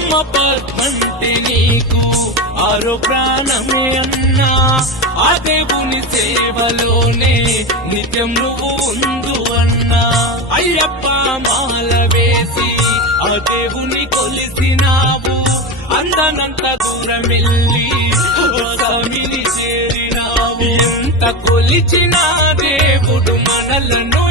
అమ్మ పద్మంటే నీకు ఆరో ప్రాణమే అన్నా ఆ దేవుని సేవలోనే నిత్యం నువ్వు ఉందు అన్నా అయ్యప్ప మాల వేసి ఆ దేవుని కొలిసినావు అందనంత దూరం వెళ్ళి స్వామిని చేరినావు ఎంత కొలిచిన దేవుడు మనలను